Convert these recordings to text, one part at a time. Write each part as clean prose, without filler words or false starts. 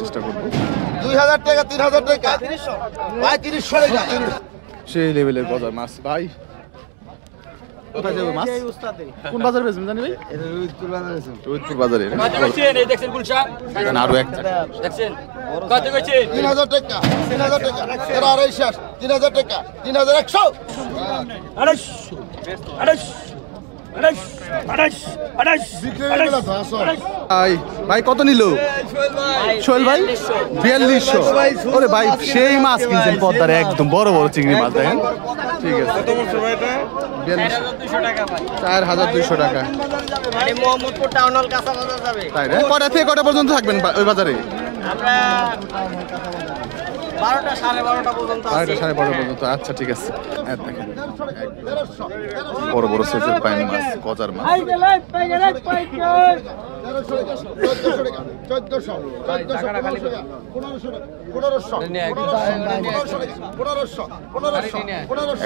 চেষ্টা করব 2000 টাকা 3000 টাকা 3500 টাকা সেই লেভেলের বাজার মাছ ভাই। কোথায় যাবে মাছ? কোন বাজারে বেচবেন জানি ভাই? এটা রুইপুর বাজারে আছে। রুইপুর বাজারে। এই দেখছেন গুলশা এখানে আরো এক দেখছেন কত কইছে 3000 টাকা 3000 টাকা 3200 3000 টাকা 3100 ভাই ভাই কত নিল সোহেল ভাই? 4200। ওরে ভাই সেই মাছ কিনছেন পদ্মার একদম বড় বড় চিংড়ি মাছ দেখেন। ঠিক আছে কত বলছো ভাই এটা? 4200 টাকা ভাই 4200 টাকা। মানে মোহাম্মদপুর টাউন হল কাঁচা বাজার যাবে। তাই না? কটা থেকে কটা পর্যন্ত থাকবেন ওই বাজারে? আমরা 12টা 12:30 পর্যন্ত আছি। 12:30 পর্যন্ত। আচ্ছা ঠিক আছে। হ্যাঁ দেখেন বড় বড় সাইজের পাইন মাছ, গজার মাছ। 1400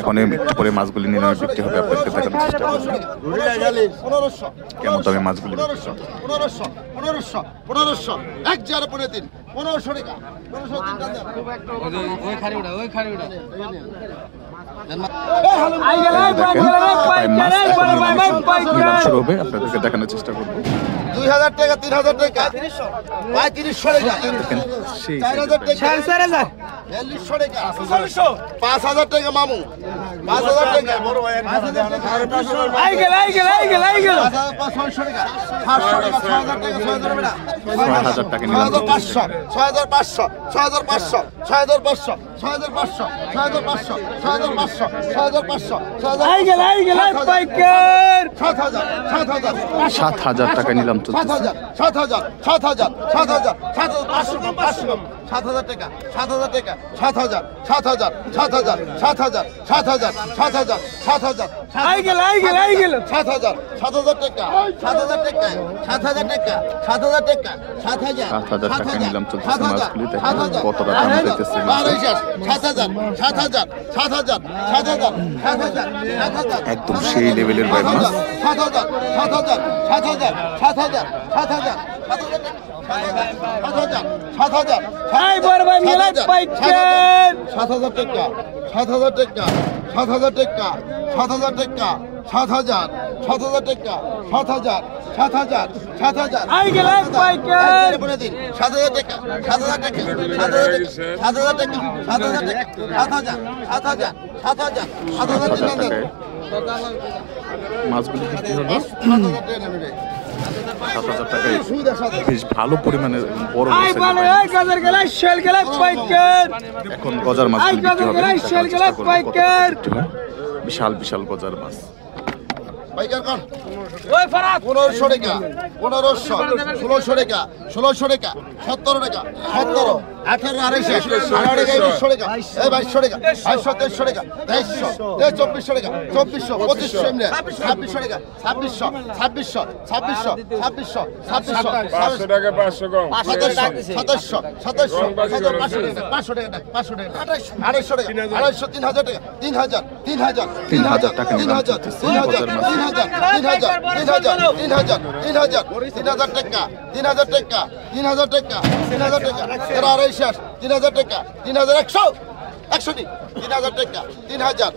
এখন একটু পরে মাছগুলি নিয়ে বিক্রি হবে, আপনাদেরকে দেখানোর চেষ্টা করব কেমন দামে মাছগুলি। 1500 1003 1500 টাকা 1500 ওই খাড়ি উড়া শুরু হবে, আপনাদেরকে দেখানোর চেষ্টা করবো। 2000 টাকা 3000 টাকা 3500 টাকা দেখেন সেই 4000 টাকা 4200 টাকা 5000 টাকা মামু 5000 টাকা বড় ভাই 5000 টাকা 500 টাকা 500 টাকা 6000 টাকা 6000 টাকা নিলাম। 6500 6500 6500 6500 6500 6500 6500 7000 টাকা নিলাম তো। 7000 টাকা 7000 টাকা 7000 টাকা 7000 7000 7000 7000 7000 7000 7000 টাকা 7000 টাকা 7000 টাকা 7000 টাকা 7000 টাকা নিলাম চলতেছে মাছগুলি। দেখেন কতটা দাম পেতেছে। 7000 একদম সেই লেভেলের ভাই মাছ। 7000 মাছগুলি বিক্রি হলো 7000 টাকায়। বেশ ভালো পরিমাণে বড় এখন গজার মাছ বিক্রি হবে। বিশাল বিশাল গজার মাছ। 1500 টাকা 1500 1600 টাকা 1600 টাকা 17 টাকা 17 18 2200 টাকা 2200 টাকা 2200 টাকা 2300 2400 টাকা 2400 2500 এমনি 2600 টাকা 2600 2600 2600 500 টাকা 500 কম 2700 500 টাকা 500 টাকা 250 টাকা 3000 টাকা 3000 টাকা নিলাম। 3000 টাকা 3000 টাকা 3000 টাকা 250 3000 টাকা 3100 100 3000 টাকা 3000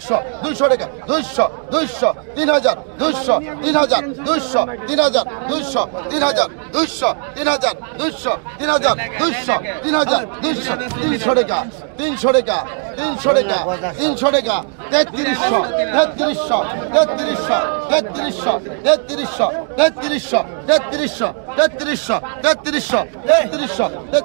100 200 টাকা 200 3000 200 3000 200 3000 200 3000 200 3000 200 3000 200 3000 200 300 টাকা 300 টাকা 300 টাকা 300 টাকা 3300 3300 3300 3300 3300 3300 3300 3300 3300 3300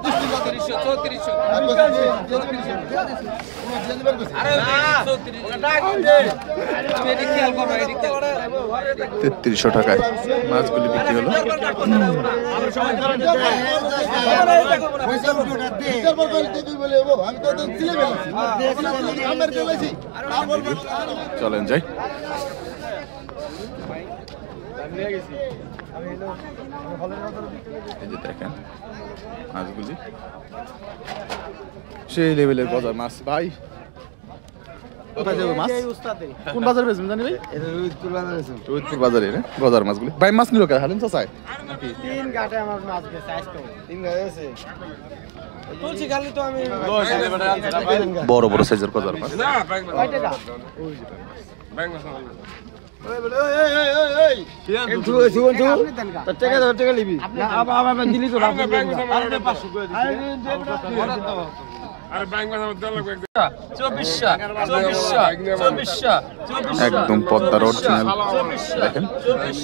3300 টাকায় মাছগুলি বিক্রি হলো। চলেন যাই। এই যে দেখেন মাছগুলি সেই লেভেলের গজার মাছ ভাই। কোথায় যাবে মাছ? কোন বাজারে বেচবেন জানি ভাই? রোহিতপুর বাজারে রে গজার মাছগুলি। ভাই মাছ নিল কে হালিম চাচাই? তিন ঘাটে আমার মাছ গেছে আজকে। তিন ঘাটে গেছে। তুলছি খালি তো আমি বড় বড় সাইজের গজার মাছ। কয় টাকা? একদম পদ্মার অরিজিনাল দেখেন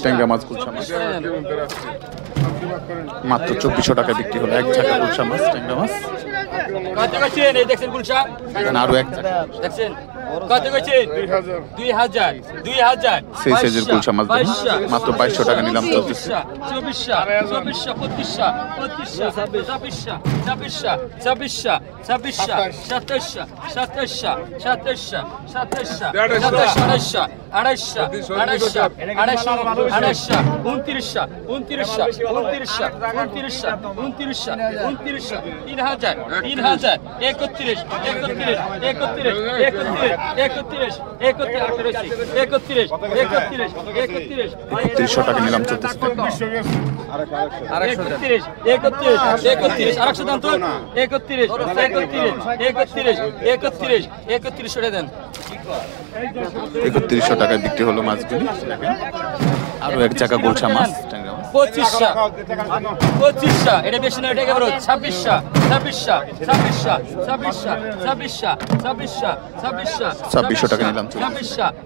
ট্যাংরা মাছ গুলশা মাছ মাত্র 2400 টাকা বিক্রি হলো এক ঝাঁকা গুলশা মাছ ট্যাংরা মাছ। এখানে আরো এক সেই সাইজের গুলশা মাছ দেখেন মাত্র 2200 টাকা নিলাম চলতেছে। তিরিশশো টাকা নিলাম চলতেছে। একত্রিশশো টাকায় বিক্রি হলো মাছগুলি। আরো এক জায়গা গুলশা মাছ ট্যাংরা মাছ 25 এটা বেশি না এটা একেবারে 26 ছাব্বিশশো টাকা নিলাম চলতেছে। 29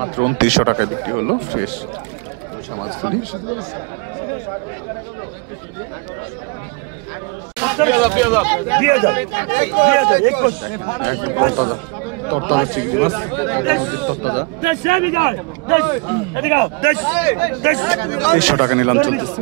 মাত্র 2900 টাকায় বিক্রি হলো ফ্রেশ গুলশা মাছগুলি। একদম তরতাজা তরতাজা চিংড়ি মাছ তরতাজা 300 টাকা নিলাম চলতেছে।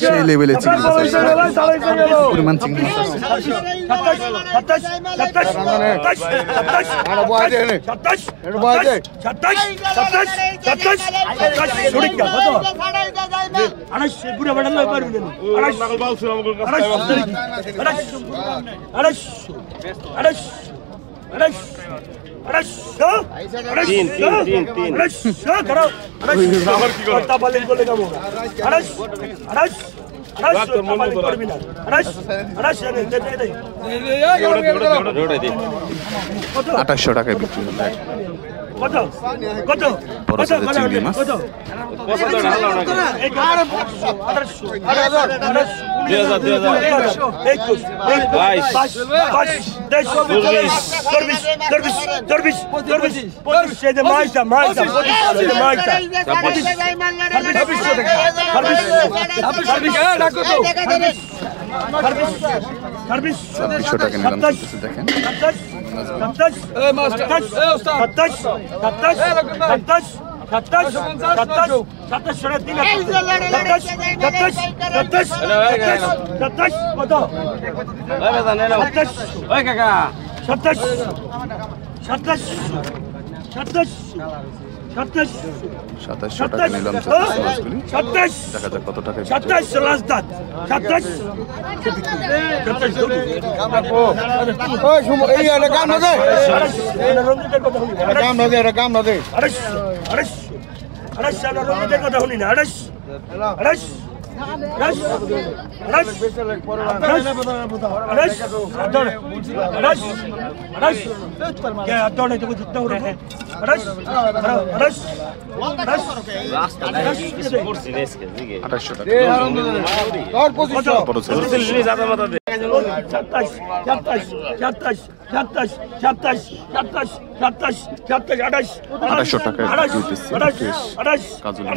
সেই লেভেলে চিংড়ি মাছ পরিমাণ চিংড়ি মাছ আঠাশশো টাকায় বিক্রি হলো বড় সাইজের চিংড়ি মাছ। ছাব্বিশশো টাকা নিলাম চলতেছে দেখেন। 27 27 27 27 2700 টাকা নিলাম ছাব্বিশ মাছগুলি। 27 দেখা যাক কত টাকা 27 লাস্ট দাঁত 27 এই এটা কাম না দে রঞ্জিতের কথা শুনি কাম না দে এটা কাম না দে 28 রঞ্জিতের কথা শুনি না 28 2800 টাকা তোর 2500 বড় ছেলে। 2800 টাকায় দিতেছি। কাজল মাছ।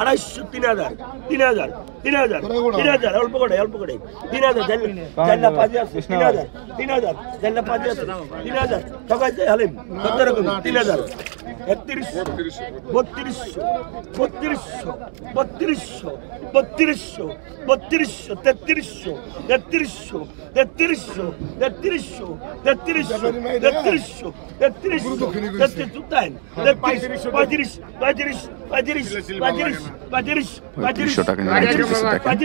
আড়াইশো 3000 3000 3000 3000 অল্প করে 3000 জানলা 5000 3000 3000 জানলা 5000 3000 সবাই যাই হালিম কত রকম 3000 31 32 32 32 32 32 33 33 33 3500 টাকা নিলাম চলতেছে দেখেন।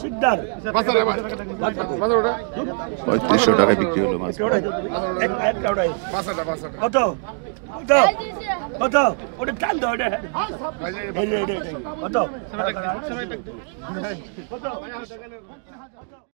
সিকদার 3500 টাকায় বিক্রি হলো মাছ। কত কত কত ওটা টান দাও ওটা কত